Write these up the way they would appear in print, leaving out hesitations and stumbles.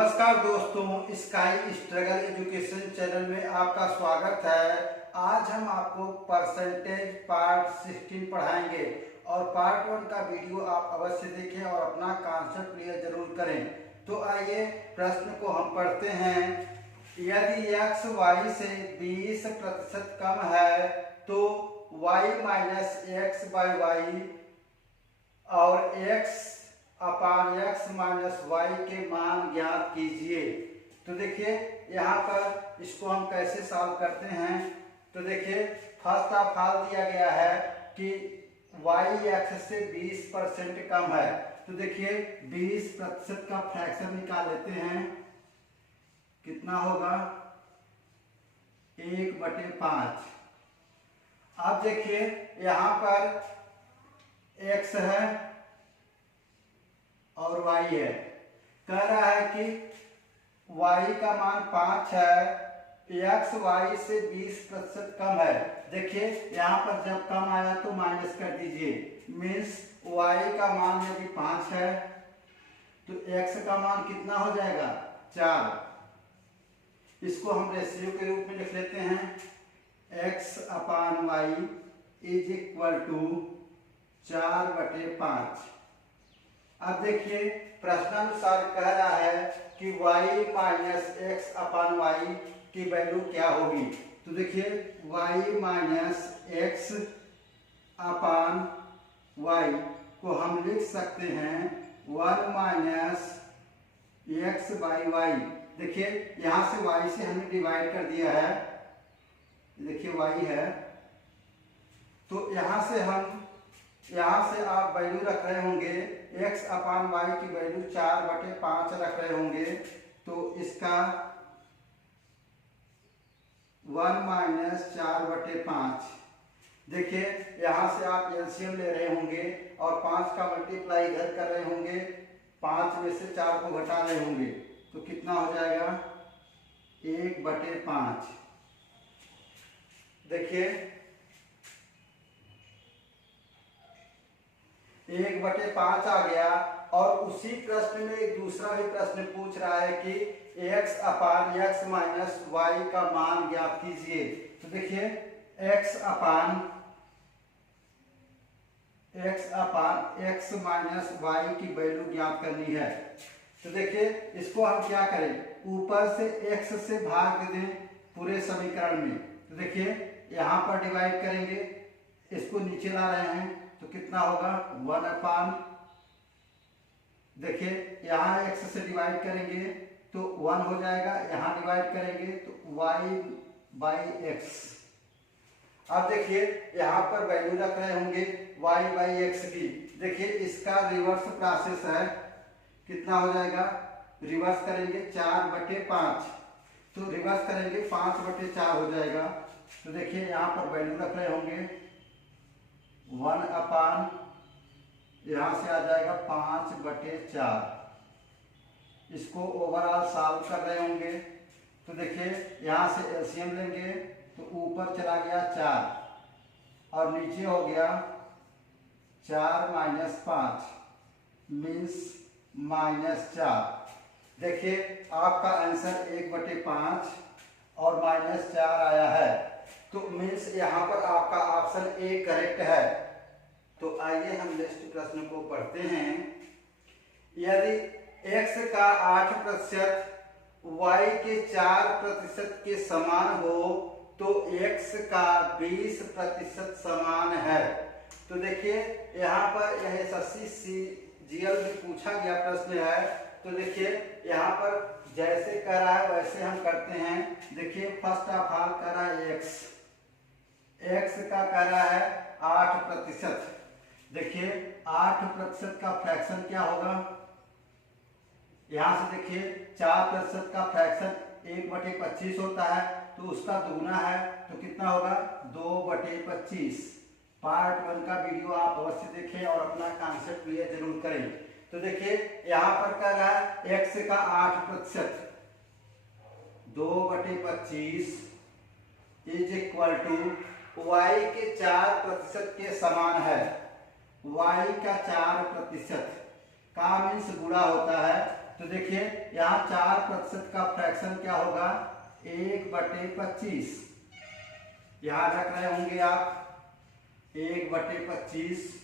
नमस्कार दोस्तों, sky struggle education channel में आपका स्वागत है। आज हम आपको परसेंटेज पार्ट 16 पढ़ाएंगे और पार्ट 1 का वीडियो आप अवश्य देखें और अपना कॉन्सेप्ट क्लियर जरूर करें। तो आइए प्रश्न को हम पढ़ते हैं। यदि x y से 20% कम है तो y minus x by y और x upon x minus y के मान ज्ञात कीजिए। तो देखिए यहाँ पर इसको हम कैसे सॉल्व करते हैं। तो देखिए फर्स्ट ऑफ ऑल दिया गया है कि y x से 20% कम है। तो देखिए 20% का फ्रैक्शन निकाल लेते हैं। कितना होगा 1/5। अब देखिए यहाँ पर x है और y है। कह रहा है कि y का मान 5 है, x y से 20% कम है। देखिए यहाँ पर जब कम आया तो माइनस कर दीजिए। मीन्स y का मान यदि 5 है तो x का मान कितना हो जाएगा 4। इसको हम रेशियो के रूप में लिख लेते हैं। x upon y is equal to 4/5। अब देखिए प्रश्नानुसार कह रहा है कि y minus x upon y की वैल्यू क्या होगी। तो देखिए y minus x upon y को हम लिख सकते हैं 1 माइनस एक्स बाई वाई। देखिए यहाँ से y से हमने डिवाइड कर दिया है। देखिए y है तो यहाँ से आप वैल्यू रख रहे होंगे x अपान वाई की वैल्यू 4/5 रख रहे होंगे। तो इसका 1 माइनस 4/5। देखिए यहाँ से आप एलसीएम ले रहे होंगे और 5 का मल्टीप्लाई इधर कर रहे होंगे। 5 में से 4 को घटा रहे होंगे तो कितना हो जाएगा 1/5। देखिए 1/5 आ गया। और उसी प्रश्न में एक दूसरा भी प्रश्न पूछ रहा है कि x upon x minus y का मान ज्ञात कीजिए। तो देखिए x upon x minus Y की वैल्यू ज्ञात करनी है। तो देखिए इसको हम क्या करें, ऊपर से x से भाग दें पूरे समीकरण में। तो देखिए यहाँ पर डिवाइड करेंगे, इसको नीचे ला रहे हैं तो कितना होगा 1 अपान। देखिए यहाँ x से डिवाइड करेंगे तो 1 हो जाएगा, यहाँ डिवाइड करेंगे तो y/x। अब देखिए यहाँ पर वैल्यू रख रहे होंगे y/x की। देखिए इसका रिवर्स प्रोसेस है। कितना हो जाएगा, रिवर्स करेंगे 4/5 तो रिवर्स करेंगे 5/4 हो जाएगा। तो देखिए यहाँ पर वैल्यू रख रहे होंगे 1 अपान, यहाँ से आ जाएगा 5/4। इसको ओवरऑल सॉल्व कर रहे होंगे तो देखिए यहाँ से एलसीएम लेंगे तो ऊपर चला गया 4 और नीचे हो गया 4 - 5 मीन्स -4। देखिए आपका आंसर 1/5 और -4 आया है। तो मीन्स यहाँ पर आपका ऑप्शन ए करेक्ट है। तो आइए हम नेक्स्ट प्रश्न को पढ़ते हैं। यदि x का 8% y के 4% के समान हो तो x का 20% समान है। तो देखिए यहाँ पर यह SSC-CGL में पूछा गया प्रश्न है। तो देखिए यहाँ पर जैसे कह रहा है वैसे हम करते हैं। देखिए फर्स्ट ऑफ ऑल कह रहा है x का कह रहा है 8%। देखिए 8% का फ्रैक्शन क्या होगा, यहाँ से देखिए 4% का फ्रैक्शन 1/25 होता है तो उसका दुगना है तो कितना होगा 2/25। पार्ट 1 का वीडियो आप अवश्य देखें और अपना कॉन्सेप्ट क्लियर जरूर करें। तो देखिए यहाँ पर कह रहा है x का 8% 2/25 इज इक्वल टू y के 4% के समान है। y का 4% का मीन्स गुणा होता है तो देखिए यहाँ 4% का फ्रैक्शन क्या होगा, 1/25। यहाँ रख रहे होंगे आप 1/25।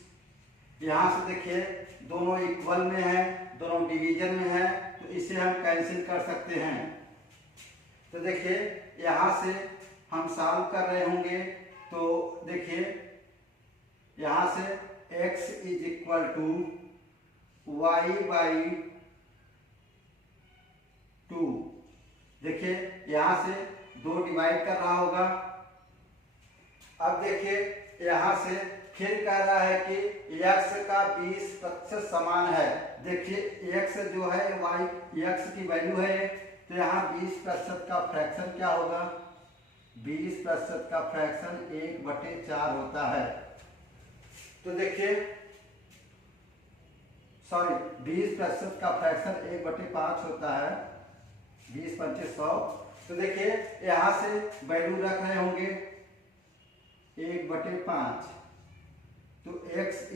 यहाँ से देखिए दोनों इक्वल में है, दोनों डिवीजन में है, तो इसे हम कैंसिल कर सकते हैं। तो देखिए यहाँ से हम सॉल्व कर रहे होंगे, तो देखिए यहाँ से x = y/2। देखिए यहाँ से 2 डिवाइड कर रहा होगा। अब देखिए यहाँ से फिर कह रहा है कि x का 20% समान है। देखिए x जो है x की वैल्यू है, तो यहाँ 20% का फ्रैक्शन क्या होगा, 20% का फ्रैक्शन 1/4 होता है। तो देखिए 20% का फ्रैक्शन 1/5 होता है, 20×5 100। तो देखिए यहाँ से वैल्यू रख रहे होंगे 1/5, तो x =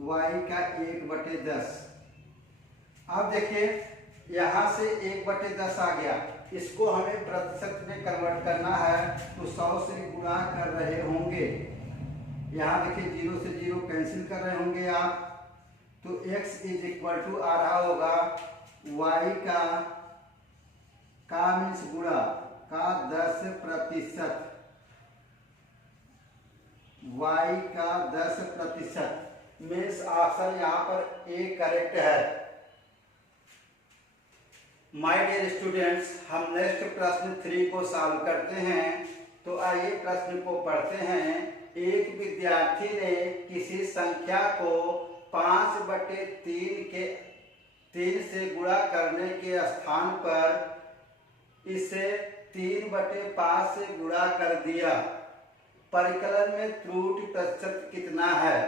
y का 1/10। अब देखिए यहाँ से 1/10 आ गया, इसको हमें प्रतिशत में कन्वर्ट करना है, तो 100 से गुणा कर रहे होंगे। यहाँ देखिए 0 से 0 कैंसिल कर रहे होंगे आप, तो x = आ रहा होगा y का मीन्स गुणा का 10%, y का 10% मीन्स ऑप्शन यहाँ पर ए करेक्ट है। माय डियर स्टूडेंट्स, हम नेक्स्ट प्रश्न 3 को सॉल्व करते हैं। तो आइए प्रश्न को पढ़ते हैं। एक विद्यार्थी ने किसी संख्या को 5/3 से गुणा करने के स्थान पर इसे 3/5 से गुणा कर दिया। परिकलन में त्रुटि प्रतिशत कितना है?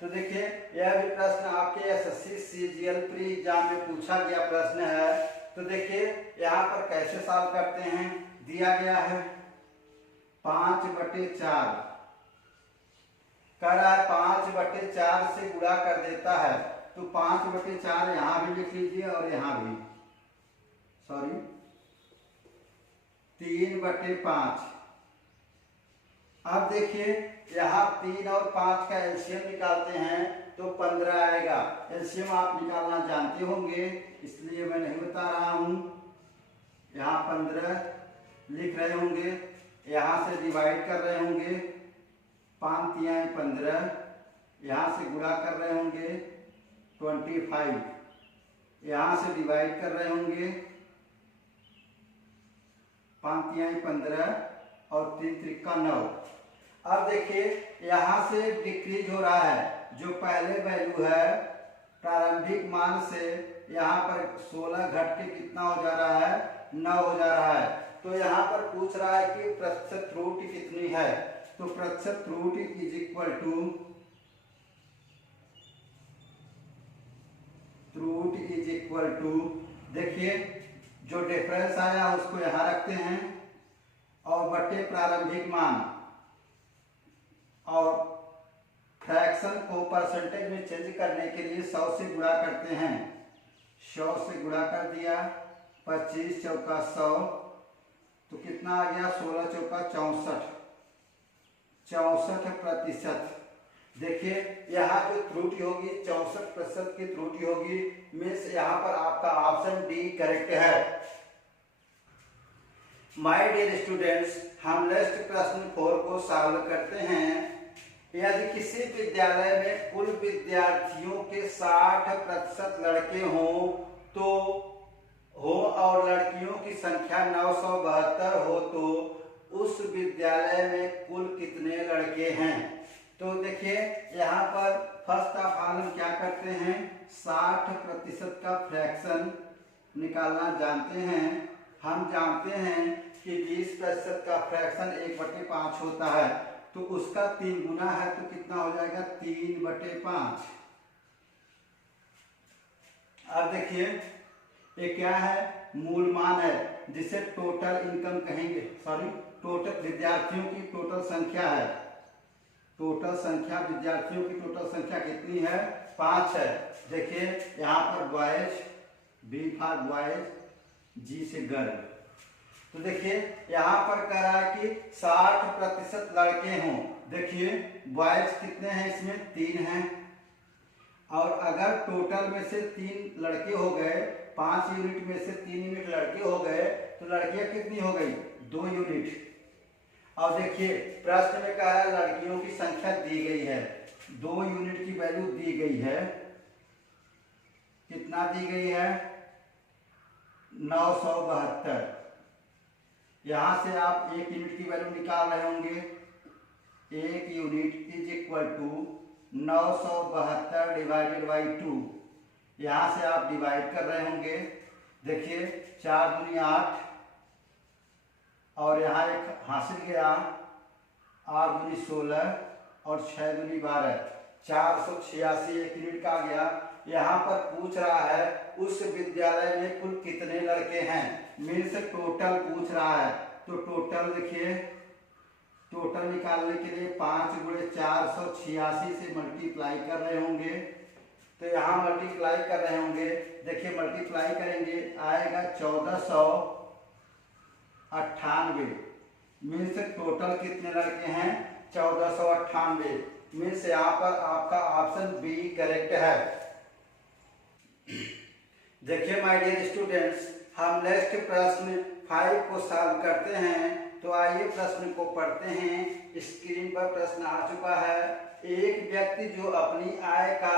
तो देखिए यह भी प्रश्न आपके एसएससी सीजीएल प्री एग्जाम में पूछा गया प्रश्न है। तो देखिए यहाँ पर कैसे सॉल्व करते हैं, दिया गया है 5/4, कह रहा है 5/4 से गुणा कर देता है, तो 5/4 यहाँ भी लिख लीजिए और यहाँ भी 3/5। अब देखिए यहाँ 3 और 5 का एलसीएम निकालते हैं तो 15 आएगा। एलसीएम आप निकालना जानते होंगे, इसलिए मैं नहीं बता रहा हूँ। यहाँ 15 लिख रहे होंगे, यहाँ से डिवाइड कर रहे होंगे, 5 तिहाई 15, यहाँ से गुणा कर रहे होंगे 25, यहाँ से डिवाइड कर रहे होंगे 5 तिहाई 15 और 3 त्रिका 9। अब देखिए यहाँ से डिक्रीज हो रहा है, जो पहले वैल्यू है प्रारंभिक मान से यहाँ पर 16 घट के कितना हो जा रहा है, 9 हो जा रहा है। तो यहाँ पर पूछ रहा है कि प्रतिशत त्रुटि कितनी है। तो प्रतिशत त्रुटि देखिए जो डिफरेंस आया उसको यहाँ रखते हैं और बटे प्रारंभिक मान, और फ्रैक्शन को परसेंटेज में चेंज करने के लिए 100 से गुणा करते हैं। 100 से गुणा कर दिया, 25 चौका 100, तो कितना आ गया, 16 चौका 64%। देखिए यहाँ जो त्रुटि होगी 64% की त्रुटि होगी, मीन्स यहाँ पर आपका ऑप्शन डी करेक्ट है। माय डियर स्टूडेंट्स, हम नेक्स्ट प्रश्न 4 को सॉल्व करते हैं। यदि किसी विद्यालय में कुल विद्यार्थियों के 60% लड़के हों तो और लड़कियों की संख्या 972 हो, तो उस विद्यालय में कुल कितने लड़के हैं? तो देखिए यहाँ पर फर्स्ट ऑफ ऑल हम क्या करते हैं, 60% का फ्रैक्शन निकालना जानते हैं। हम जानते हैं कि 20% का फ्रैक्शन 1/5 होता है, तो उसका 3 गुना है, तो कितना हो जाएगा, 3/5। अब देखिए ये क्या है, मूल मान है, जिसे टोटल इनकम कहेंगे, टोटल विद्यार्थियों की टोटल संख्या है। टोटल संख्या विद्यार्थियों की टोटल संख्या कितनी है, 5 है। देखिए यहाँ पर बॉयज बी फॉर बॉयज, जी से गर्ल। तो देखिए यहाँ पर कह रहा है कि 60% लड़के हों। देखिए बॉयज कितने हैं, इसमें 3 हैं, और अगर टोटल में से 3 लड़के हो गए, 5 यूनिट में से 3 यूनिट लड़के हो गए, तो लड़कियां कितनी हो गई, 2 यूनिट। और देखिए प्रश्न में कह रहा है लड़कियों की संख्या दी गई है, 2 यूनिट की वैल्यू दी गई है, कितना दी गई है, 972। यहां से आप 1 यूनिट की वैल्यू निकाल रहे होंगे, 1 unit is equal to 972 divided by 2। यहां से आप डिवाइड कर रहे होंगे। देखिए 4 दूनी 8, और यहाँ एक हासिल गया, 8 दूनी 16 और 6 दूनी 12, 486 एक यूनिट का आ गया। यहाँ पर पूछ रहा है उस विद्यालय में कुल कितने लड़के हैं, मीन्स टोटल पूछ रहा है। तो टोटल देखिए, टोटल निकालने के लिए 5 गुणे 486 से मल्टीप्लाई कर रहे होंगे। तो यहाँ मल्टीप्लाई कर रहे होंगे, देखिए मल्टीप्लाई करेंगे आएगा 1498, मीन्स टोटल कितने लड़के हैं, 1498। मीन्स यहाँ पर आपका ऑप्शन बी करेक्ट है। देखिए माय डियर स्टूडेंट्स, हम नेक्स्ट प्रश्न 5 को सॉल्व करते हैं। तो आइए प्रश्न को पढ़ते हैं। स्क्रीन पर प्रश्न आ चुका है। एक व्यक्ति जो अपनी आय का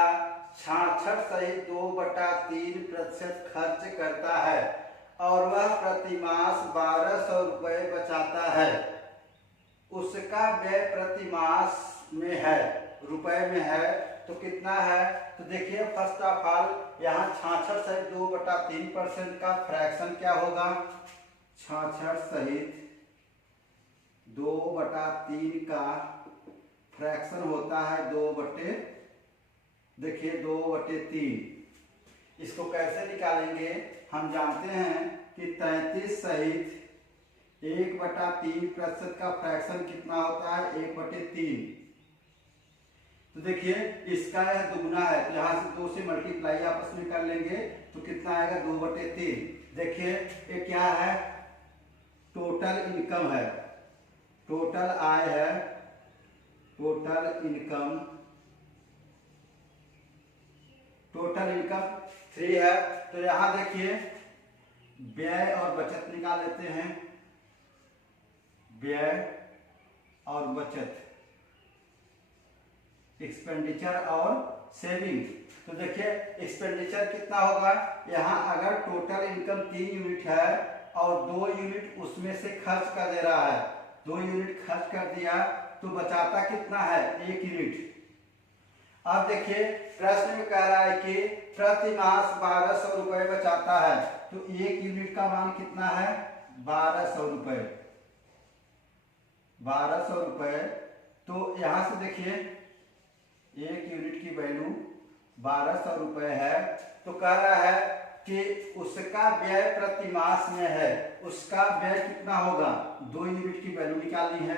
66 सहित 2/3% खर्च करता है और वह प्रतिमास 1200 रुपये बचाता है, उसका व्यय प्रतिमास में है, रुपए में है, तो कितना है। तो देखिए फर्स्ट ऑफ ऑल यहाँ 66 सहित 2/3% का फ्रैक्शन क्या होगा, 66 सहित 2/3 का फ्रैक्शन होता है 2/3। इसको कैसे निकालेंगे, हम जानते हैं कि 33 सहित 1/3% का फ्रैक्शन कितना होता है, 1/3। तो देखिए इसका यह दुगुना है, तो यहाँ से 2 से मल्टीप्लाई आपस में कर लेंगे, तो कितना आएगा, 2/3। देखिए ये क्या है, टोटल इनकम है, टोटल आय है, टोटल इनकम 3 है। तो यहाँ देखिए व्यय और बचत निकाल लेते हैं, व्यय और बचत, एक्सपेंडिचर और सेविंग। तो देखिए एक्सपेंडिचर कितना होगा, यहाँ अगर टोटल इनकम 3 यूनिट है और 2 यूनिट उसमें से खर्च कर दे रहा है, 2 यूनिट खर्च कर दिया, तो बचाता कितना है, 1 यूनिट। अब देखिए प्रश्न में कह रहा है कि प्रति मास 1200 रुपये बचाता है, तो 1 यूनिट का मान कितना है, 1200 रुपये, 1200 रुपये। तो यहाँ से देखिए 1 यूनिट की वैल्यू 1200 रुपये है। तो कह रहा है कि उसका व्यय प्रति मास में है, उसका व्यय कितना होगा, 2 यूनिट की वैल्यू निकालनी है,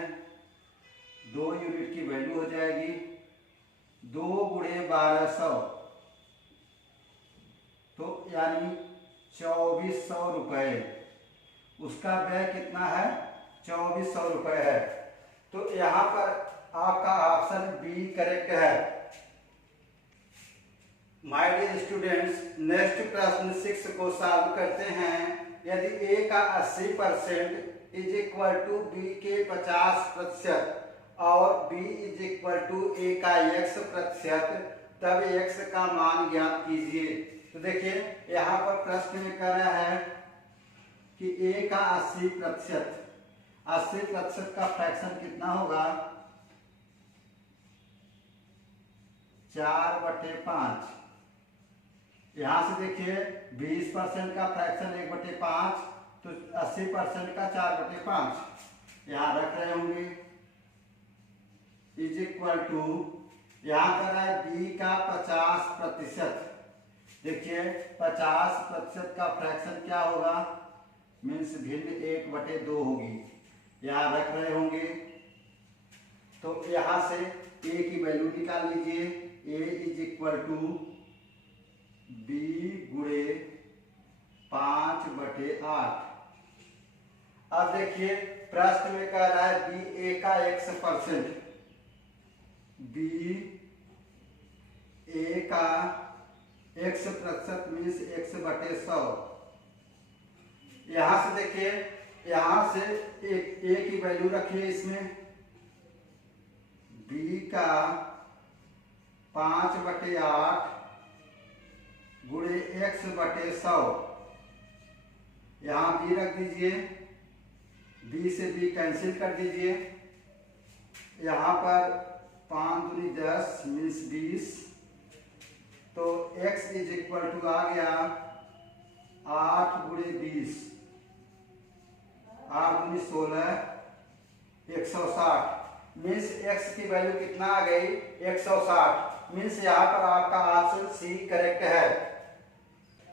2 यूनिट की वैल्यू हो जाएगी 2 गुणे 1200, तो यानी 2400 रुपये। उसका व्यय कितना है, 2400 रुपये है। तो यहाँ पर आपका ऑप्शन बी करेक्ट है। माय डियर स्टूडेंट्स, नेक्स्ट प्रश्न 6 को सॉल्व करते हैं। यदि a का 80% इज इक्वल टू b के 50% और b is equal to a का x%, तब x का मान ज्ञात कीजिए। तो देखिए यहाँ पर प्रश्न में कह रहा है कि a का 80% का फ्रैक्शन कितना होगा, 4/5। यहाँ से देखिए 20% का फ्रैक्शन 1/5, तो 80% का 4/5 यहाँ रख रहे होंगे, इज इक्वल टू, यहाँ कर रहा है b का 50%। देखिए 50% का फ्रैक्शन क्या होगा, मीन्स भिन्न 1/2 होगी, यहाँ रख रहे होंगे। तो यहाँ से a की वैल्यू निकाल लीजिए, a is equal to b गुणे 5/8। अब देखिए प्रश्न में कह रहा है बी ए का x%, बी ए का x% मीन्स x/100। यहां से देखिए, यहां से एक ए की वैल्यू रखिए इसमें, बी का 5/8 गुणे x/100। यहां बी रख दीजिए, बी से बी कैंसिल कर दीजिए। यहाँ पर 5 दूनी 10 मीन्स 20, तो x इज इक्वल टू आ गया 8 गुणे 20, 8 दूनी 16, 160 मीन्स x की वैल्यू कितना आ गई 160। मीन्स यहाँ पर आपका ऑप्शन सी करेक्ट है।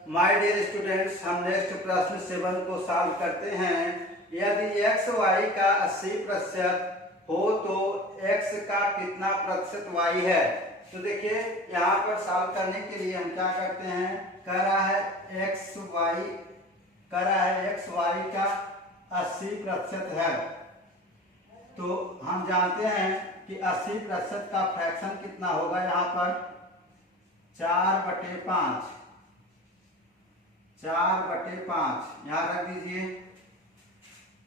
माय डियर स्टूडेंट्स, हम नेक्स्ट प्रश्न 7 को सॉल्व करते हैं। यदि x y का 80% हो तो x का कितना प्रतिशत y है? तो देखिए यहाँ पर सॉल्व करने के लिए हम क्या करते हैं, कह रहा है x y का 80% है, तो हम जानते हैं कि 80% का फ्रैक्शन कितना होगा। यहाँ पर 4/5, 4/5 यहाँ रख दीजिए।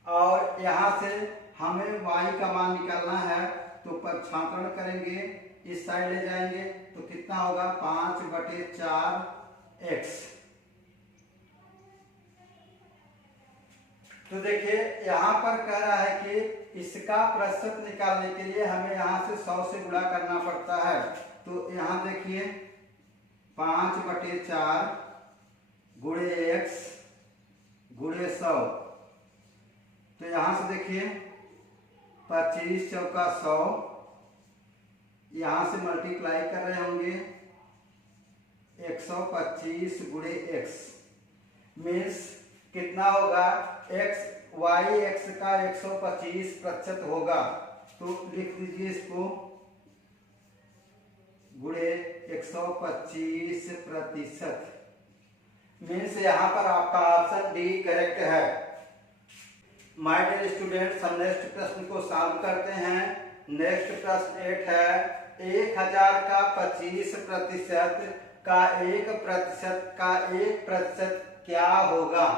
और यहाँ से हमें y का मान निकालना है, तो प्रक्षेपण करेंगे, इस साइड ले जाएंगे तो कितना होगा 5/4x। तो देखिए यहाँ पर कह रहा है कि इसका प्रतिशत निकालने के लिए हमें यहाँ से 100 से गुणा करना पड़ता है। तो यहाँ देखिए 5/4 गुणे x गुणे 100, तो यहां से देखिए 25 चौका 100, यहां से मल्टीप्लाई कर रहे होंगे 125 गुणे x मीन्स कितना होगा x का 125% होगा। तो लिख दीजिए इसको गुणे 125%। मीन्स यहाँ पर आपका ऑप्शन डी करेक्ट है। माय डियर स्टूडेंट्स, हम नेक्स्ट प्रश्न को सॉल्व करते हैं। नेक्स्ट प्रश्न 8 है, 1000 का 25% का 1% क्या होगा?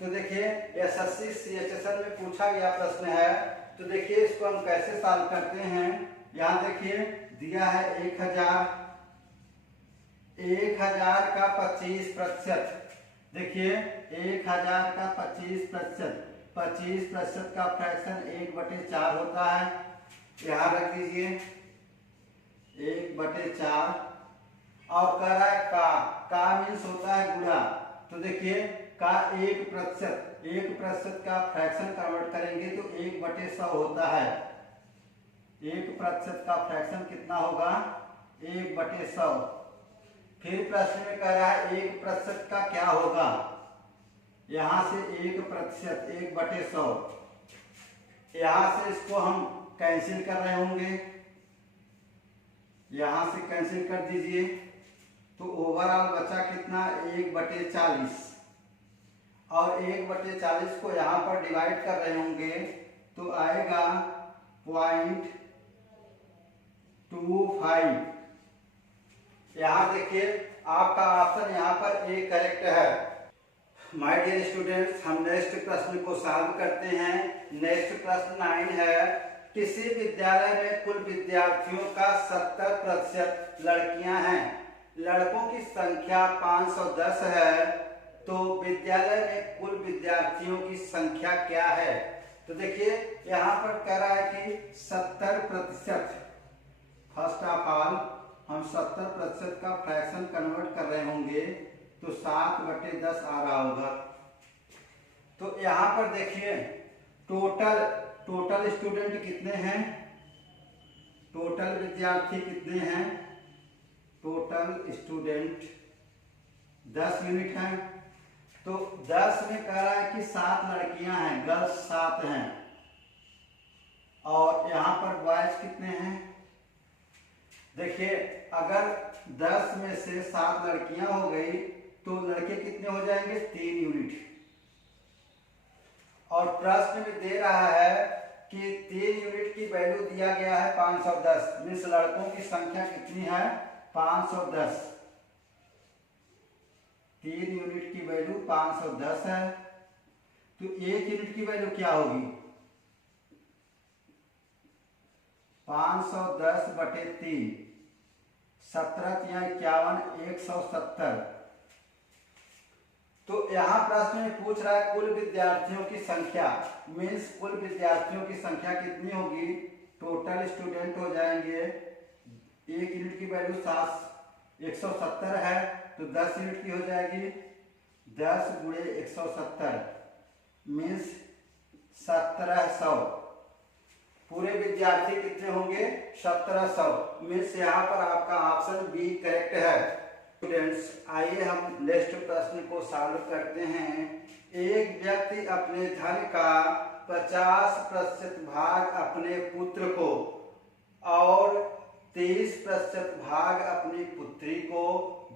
तो देखिए एसएससी सीएचएसएल में पूछा गया प्रश्न है। तो देखिए इसको हम कैसे सॉल्व करते हैं। यहाँ देखिए दिया है 1000 का 25%। देखिए 1000 का 25% का फ्रैक्शन 1/4 होता है। यहाँ रख दीजिए 1/4। और कह रहा है का मीन्स होता है गुणा। तो देखिए का 1% का फ्रैक्शन कन्वर्ट करेंगे तो 1/100 होता है। 1% का फ्रैक्शन कितना होगा 1/100। फिर प्रश्न में कह रहा है 1% का क्या होगा। यहां से 1%, 1/100, यहां से इसको हम कैंसिल कर रहे होंगे, यहां से कैंसिल कर दीजिए तो ओवरऑल बचा कितना 1/40। और 1/40 को यहां पर डिवाइड कर रहे होंगे तो आएगा 0.25। यहाँ देखिए आपका ऑप्शन यहाँ पर ए करेक्ट है। माय डियर स्टूडेंट्स, हम नेक्स्ट प्रश्न को सॉल्व करते हैं। नेक्स्ट प्रश्न 9 है, किसी विद्यालय में कुल विद्यार्थियों का 70% लड़कियां हैं, लड़कों की संख्या 510 है, तो विद्यालय में कुल विद्यार्थियों की संख्या क्या है? तो देखिए यहाँ पर कह रहा है कि 70%। फर्स्ट ऑफ ऑल हम 70% का फ्रैक्शन कन्वर्ट कर रहे होंगे तो 7/10 आ रहा होगा। तो यहाँ पर देखिए टोटल स्टूडेंट कितने हैं, टोटल विद्यार्थी कितने हैं, टोटल स्टूडेंट 10 यूनिट हैं। तो 10 में कह रहा है कि 7 लड़कियां हैं, गर्ल्स 7 हैं, और यहाँ पर बॉयज कितने हैं। देखिए अगर 10 में से 7 लड़कियां हो गई तो लड़के कितने हो जाएंगे 3 यूनिट। और प्रश्न में दे रहा है कि 3 यूनिट की वैल्यू दिया गया है 510, मीन्स लड़कों की संख्या कितनी है 510। 3 यूनिट की वैल्यू 510 है, तो 1 यूनिट की वैल्यू क्या होगी 510 बटे 3, 17 या 51, 170। तो यहाँ प्रश्न में पूछ रहा है कुल विद्यार्थियों की संख्या, मीन्स कुल विद्यार्थियों की संख्या कितनी होगी, टोटल स्टूडेंट हो जाएंगे। 1 यूनिट की वैल्यू 170 है, तो 10 यूनिट की हो जाएगी 10 गुणे 170 मीन्स 1700। पूरे विद्यार्थी कितने होंगे 1700, मीन्स यहाँ पर आपका ऑप्शन बी करेक्ट है। स्टूडेंट्स आइए हम नेक्स्ट प्रश्न को सॉल्व करते हैं। एक व्यक्ति अपने धन का 50% भाग अपने पुत्र को और 30% भाग अपनी पुत्री को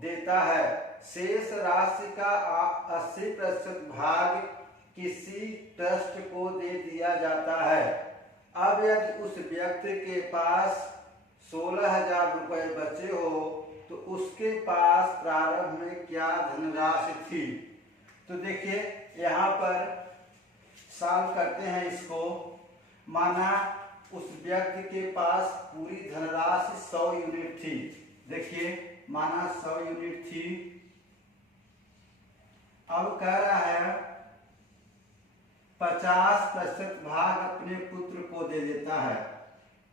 देता है। शेष राशि का 80% भाग किसी ट्रस्ट को दे दिया जाता है। अब यदि उस व्यक्ति के पास 16,000 रुपए बचे हो तो उसके पास प्रारंभ में क्या धनराशि थी। तो देखिए यहाँ पर सॉल्व करते हैं इसको। माना उस व्यक्ति के पास पूरी धनराशि 100 यूनिट थी। देखिए माना 100 यूनिट थी। अब कह रहा है 50% भाग अपने पुत्र को दे देता है।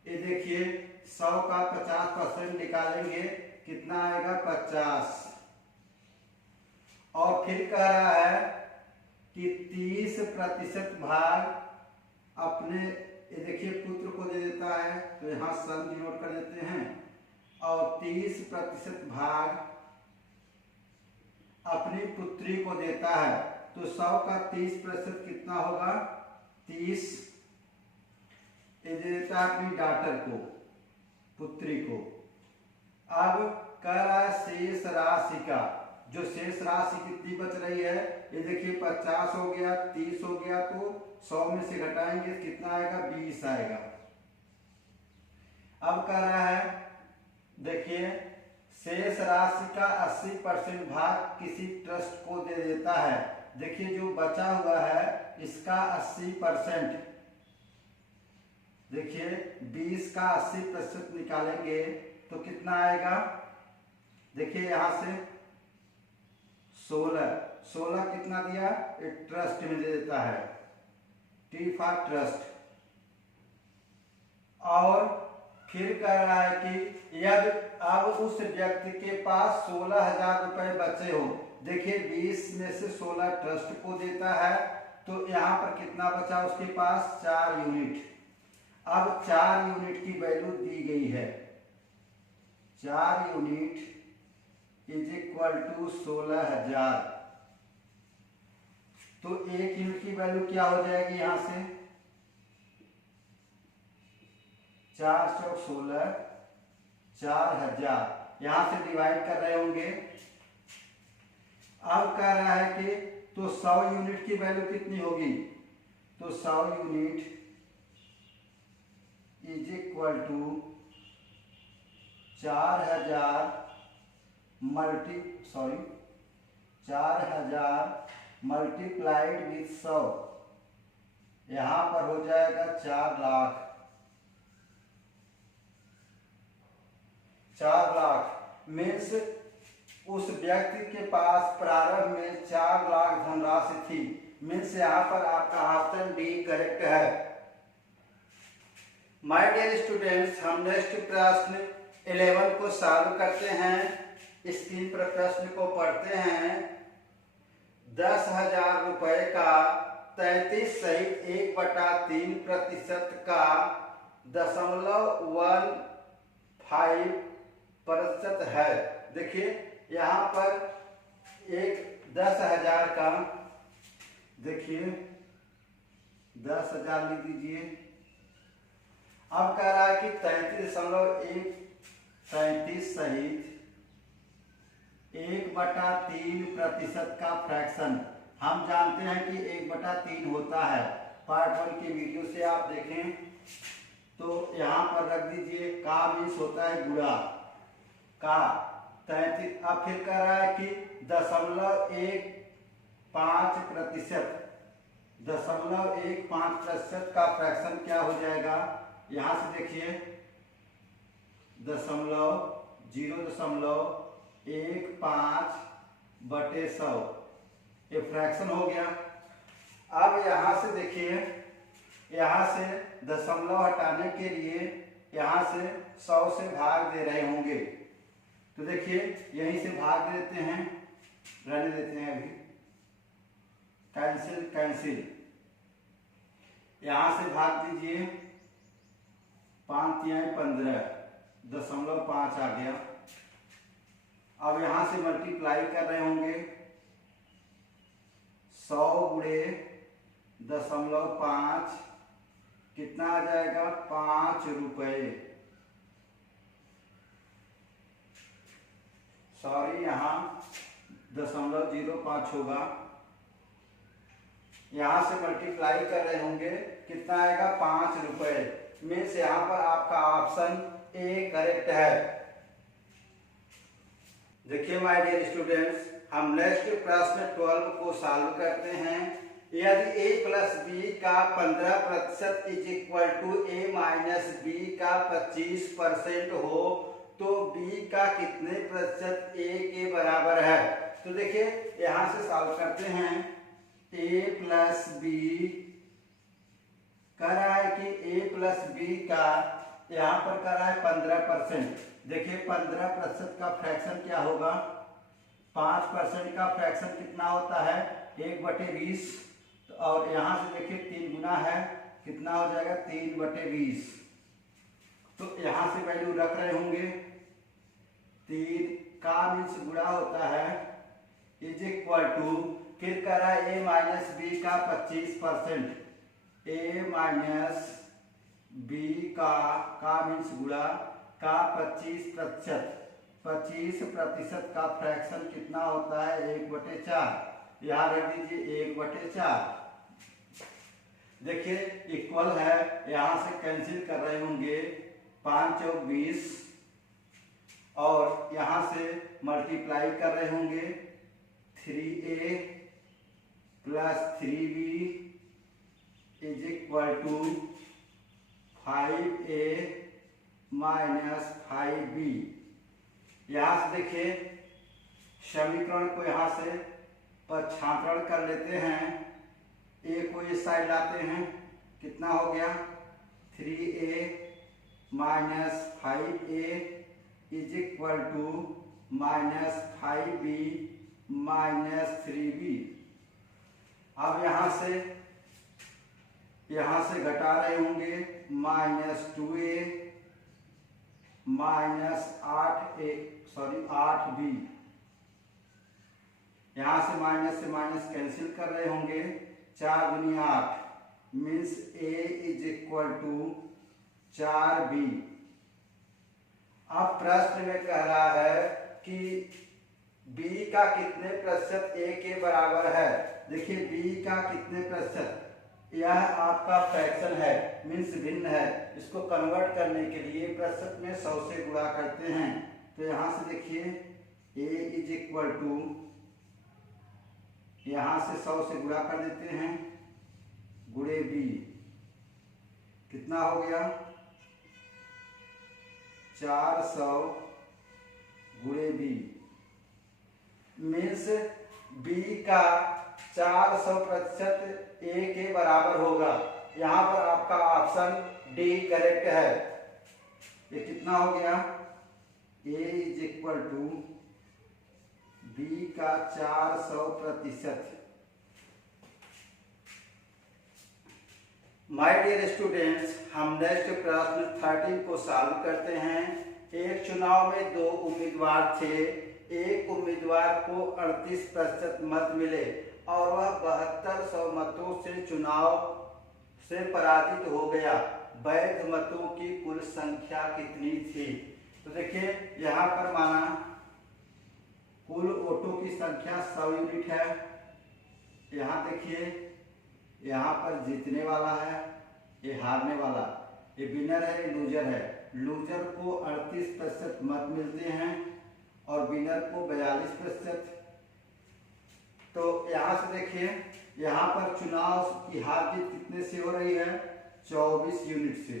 ये देखिए 100 का 50% निकालेंगे कितना आएगा 50। और फिर कह रहा है कि 30% भाग अपने, ये देखिए पुत्र को दे देता है, तो यहाँ सम डिनोट कर देते हैं। और 30% भाग अपनी पुत्री को देता है, तो 100 का 30% कितना होगा 30। ये दे देता है अपनी डॉटर को, पुत्री को। अब कह रहा है शेष राशि का, जो शेष राशि कितनी बच रही है, ये देखिए 50 हो गया, 30 हो गया, तो 100 में से घटाएंगे कितना आएगा 20 आएगा। अब कह रहा है देखिए शेष राशि का 80% भाग किसी ट्रस्ट को दे देता है। देखिए जो बचा हुआ है इसका 80%, देखिए 20 का 80% निकालेंगे तो कितना आएगा, देखिए यहां से 16 कितना दिया, एक ट्रस्ट में दे देता है, टी फॉर ट्रस्ट। और फिर कह रहा है कि यदि अब उस व्यक्ति के पास 16,000 रुपए बचे हो, देखिए 20 में से 16 ट्रस्ट को देता है, तो यहाँ पर कितना बचा उसके पास 4 यूनिट। अब 4 यूनिट की वैल्यू दी गई है, 4 यूनिट इज इक्वल टू 16,000। तो 1 यूनिट की वैल्यू क्या हो जाएगी, यहां से 4 चौक 16, 4,000 यहां से डिवाइड कर रहे होंगे। अब कह रहा है कि तो 100 यूनिट की वैल्यू कितनी होगी, तो 100 unit is equal to 4,000 multiplied with 100, यहां पर हो जाएगा 4 लाख। 4 लाख मीन्स उस व्यक्ति के पास प्रारंभ में 4 लाख धनराशि थी। मीन्स यहाँ पर आपका ऑप्शन डी करेक्ट है। माय डियर स्टूडेंट्स, हम नेक्स्ट प्रश्न 11 को सॉल्व करते हैं। स्क्रीन पर प्रश्न को पढ़ते हैं। 10,000 रुपए का 33 सहित 1/3% का 0.15% है। देखिए यहाँ पर एक 10,000 का, देखिए 10,000 लिख दीजिए। अब कह रहा है कि 33 सहित 1/3% का फ्रैक्शन। हम जानते हैं कि 1/3 होता है, पार्ट 1 के वीडियो से आप देखें तो यहाँ पर रख दीजिए। का मीन्स होता है गुणा का 33। अब फिर कह रहा है कि 0.15%, 0.15% का फ्रैक्शन क्या हो जाएगा। यहाँ से देखिए 0.15/100 ये फ्रैक्शन हो गया। अब यहाँ से देखिए, यहाँ से दशमलव हटाने के लिए यहाँ से 100 से भाग दे रहे होंगे, तो देखिए यहीं से भाग देते हैं, रहने देते हैं अभी, कैंसिल कैंसिल, यहाँ से भाग दीजिए 5×15 0.5 आ गया। अब यहाँ से मल्टीप्लाई कर रहे होंगे 100 गुणे 0.5 कितना आ जाएगा 5 रुपए। सॉरी यहाँ 0.05 होगा। यहाँ से मल्टीप्लाई कर रहे होंगे कितना आएगा 5 रुपए। मीन्स यहाँ पर आपका ऑप्शन ए करेक्ट है। देखिए माय डियर स्टूडेंट्स, हम नेक्स्ट प्रश्न 12 को सॉल्व करते हैं। यदि a प्लस बी का 15% is equal to a minus b का 25% हो तो b का कितने प्रतिशत a के बराबर है। तो देखिए यहाँ से सॉल्व करते हैं। a प्लस बी कह रहा है कि a प्लस बी का यहाँ पर कर रहा है 15%। देखिए 15% का फ्रैक्शन क्या होगा, 5% का फ्रैक्शन कितना होता है 1/20, और यहाँ से देखिए 3 गुना है, कितना हो जाएगा 3/20। तो यहाँ से वैल्यू रख रहे होंगे 3 का मीन्स गुणा होता है इज इक्वल टू, फिर कह रहा है a माइनस बी का 25%, a माइनस बी का मीन्स गुणा का 25% का फ्रैक्शन कितना होता है 1/4। यहाँ रख दीजिए 1/4। देखिए इक्वल है, यहाँ से कैंसिल कर रहे होंगे 5 × 20 और यहाँ से मल्टीप्लाई कर रहे होंगे 3a plus 3b is equal to 5a minus 5b। यहाँ से देखिए समीकरण को यहाँ से पक्षांतरण कर लेते हैं, a को इस साइड लाते हैं, कितना हो गया 3a minus 5a is equal to minus 5b minus 3b। अब यहाँ से घटा रहे होंगे माइनस 2a माइनस 8b। यहाँ से माइनस कैंसिल कर रहे होंगे, 4 × 8 means a is equal to 4b। अब प्रश्न में कह रहा है कि b का कितने प्रतिशत a के बराबर है। देखिए b का कितने प्रतिशत, यह आपका फ्रैक्शन है मीन्स भिन्न है, इसको कन्वर्ट करने के लिए प्रतिशत में 100 से गुणा करते हैं। तो यहाँ से देखिए a इज इक्वल टू, यहाँ से 100 से गुणा कर देते हैं गुणे b, कितना हो गया 400 गुणे b। मीन्स b का 400% a के बराबर होगा। यहाँ पर आपका ऑप्शन डी करेक्ट है। ये कितना हो गया a is equal to b का 400%। माय डियर स्टूडेंट्स, हम नेक्स्ट प्रश्न 13 को सॉल्व करते हैं। एक चुनाव में 2 उम्मीदवार थे। एक उम्मीदवार को 38% मत मिले और वह 7200 मतों से चुनाव से पराजित हो गया। वैध मतों की कुल संख्या कितनी थी। तो देखिए यहाँ पर माना कुल ऑटो की संख्या 100 यूनिट है। यहाँ देखिए, यहाँ पर जीतने वाला है, ये हारने वाला, ये विनर है, ये लूजर है। लूजर को 38% मत मिलते हैं और विनर को 42%। तो यहाँ से देखिए, यहाँ पर चुनाव की हार जीत कितने से हो रही है? 24 यूनिट से।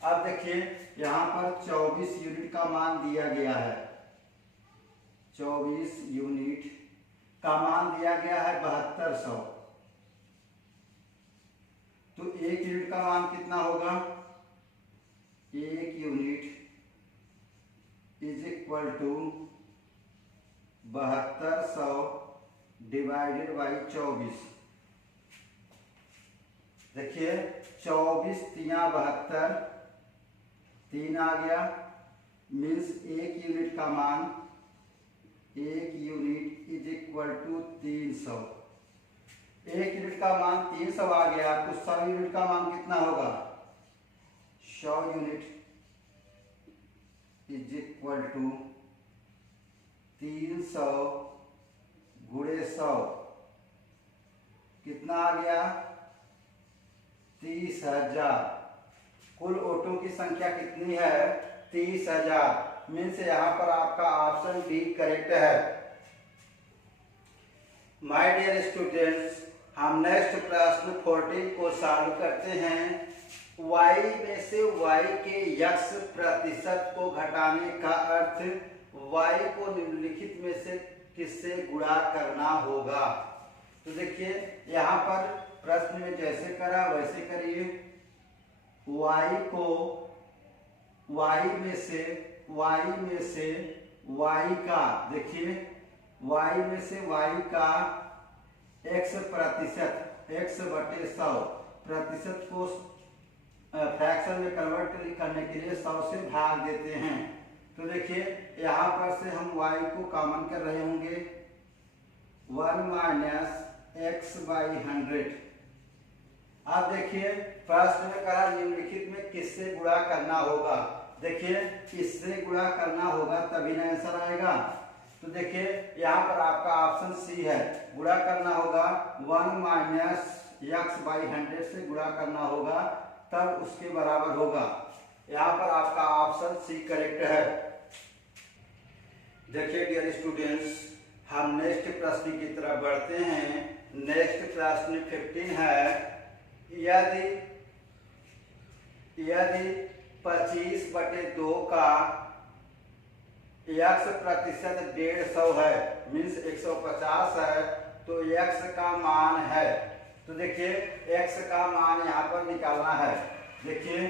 अब देखिए, यहाँ पर 24 यूनिट का मान दिया गया है, 24 यूनिट का मान दिया गया है 7200। तो 1 यूनिट का मान कितना होगा? 1 unit is equal to 7200 divided by 24। देखिए, 24 तिया 72, 3 आ गया, मीन्स 1 यूनिट का मान, 1 unit is equal to 300। 1 unit का मान 300 आ गया, तो 100 यूनिट का मान कितना होगा? 100 यूनिट इज इक्वल टू 300 गुणे 100, कितना आ गया? 30,000। कुल ऑटो की संख्या कितनी है? 30,000। मीन्स यहाँ पर आपका ऑप्शन बी करेक्ट है। माय डियर स्टूडेंट्स, हम नेक्स्ट प्रश्न 14 को सॉल्व करते हैं। y में से y के x प्रतिशत को घटाने का अर्थ y को निम्नलिखित में से किससे गुणा करना होगा? तो देखिए, यहाँ पर प्रश्न में जैसे करा वैसे करिए। y को y में से y का, देखिए y में से y का x प्रतिशत, x बटे 100 प्रतिशत को फ्रैक्शन में कन्वर्ट करने के लिए 100 से भाग देते हैं। तो देखिए, यहाँ पर से हम y को कॉमन कर रहे होंगे, 1 माइनस एक्स बाई 100। अब देखिए, प्रश्न में कहा निम्नलिखित में किससे गुणा करना होगा। देखिए, इससे गुणा करना होगा तभी ना आंसर आएगा। तो देखिए, यहाँ पर आपका ऑप्शन सी है, गुणा करना होगा 1 माइनस एक्स बाई 100 से गुणा करना होगा, तब उसके बराबर होगा। यहाँ पर आपका ऑप्शन सी करेक्ट है। देखिए डियर स्टूडेंट्स, हम नेक्स्ट प्रश्न की तरफ बढ़ते हैं। नेक्स्ट प्रश्न 15 है, यदि 25/2 का x प्रतिशत 150 है, मीन्स 150 है, तो x का मान है। तो देखिए, x का मान यहाँ पर निकालना है। देखिए,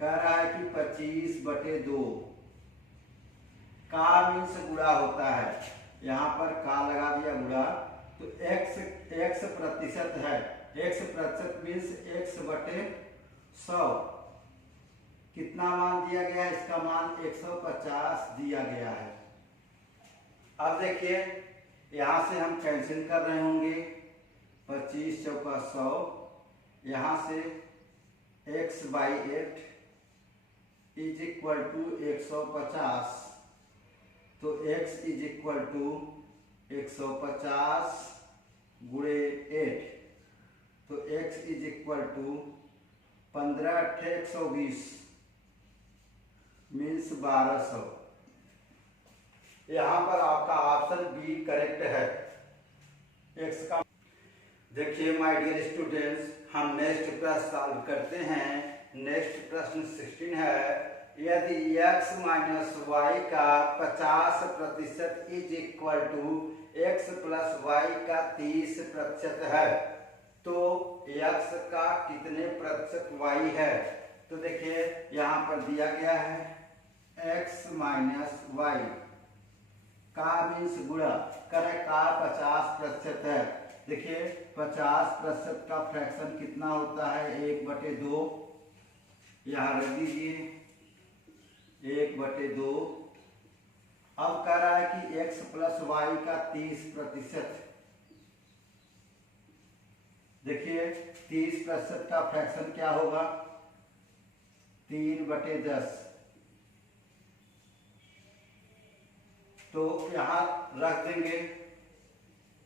कह रहा है कि 25/2 का मीन्स गुणा होता है, यहाँ पर का लगा दिया गुणा, तो x प्रतिशत है, x प्रतिशत मीन्स x/100। कितना मान दिया गया है? इसका मान 150 दिया गया है। अब देखिए, यहाँ से हम कैंसिल कर रहे होंगे, 25 चौका 100, यहाँ से x/8 इज इक्वल टू 150। तो x इज इक्वल टू 150 गुणे 8, तो x is equal to 15/8 means 1200। यहाँ पर आपका ऑप्शन बी करेक्ट है, x का। देखिए माय डियर स्टूडेंट्स, हम नेक्स्ट प्रश्न सॉल्व करते हैं। नेक्स्ट प्रश्न 16 है, यदि x माइनस वाई का 50% is equal to x plus y का 30% है, तो x का कितने प्रतिशत y है? तो देखिए, यहाँ पर दिया गया है x माइनस वाई का मीन्स गुणा करे का 50% है। देखिए, 50% का फ्रैक्शन कितना होता है? 1/2। यहाँ रख दीजिए 1/2। अब कह रहा है कि x प्लस वाई का 30%। देखिए, 30% का फ्रैक्शन क्या होगा? 3/10। तो यहाँ रख देंगे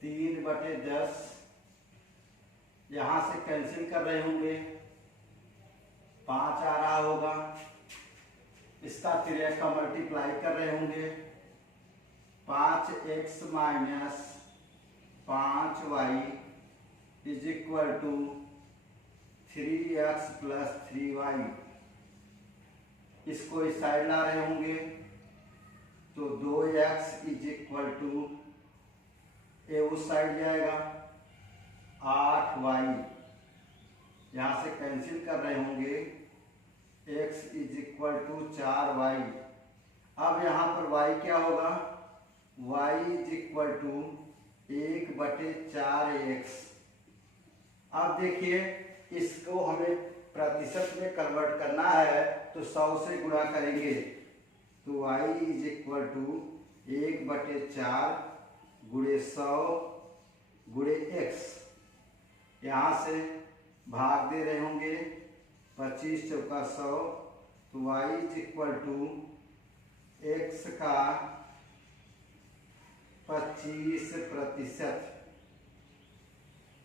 3/10, यहाँ से कैंसिल कर रहे होंगे 5 आ रहा होगा, इसका 3x का मल्टीप्लाई कर रहे होंगे 5x minus 5y is equal to 3x plus 3y। इसको इस साइड ला रहे होंगे तो 2x इज इक्वल टू, ये उस साइड जाएगा 8y, यहाँ से कैंसिल कर रहे होंगे x is equal to 4y। अब यहाँ पर y क्या होगा, y is equal to 1/4x। अब देखिए इसको हमें प्रतिशत में कन्वर्ट करना है तो 100 से गुणा करेंगे तो y इज इक्वल टू 1/4 गुणे 100 गुणे x। यहाँ से भाग दे रहे होंगे 25 चौका 100, तो y is equal to x का 25%।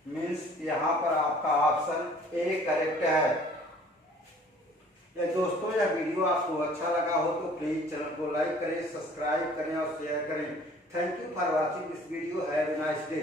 मीन्स यहाँ पर आपका ऑप्शन ए करेक्ट है। या दोस्तों यह वीडियो आपको अच्छा लगा हो तो प्लीज चैनल को लाइक करें, सब्सक्राइब करें और शेयर करें। Thank you for watching this video. Have a nice day.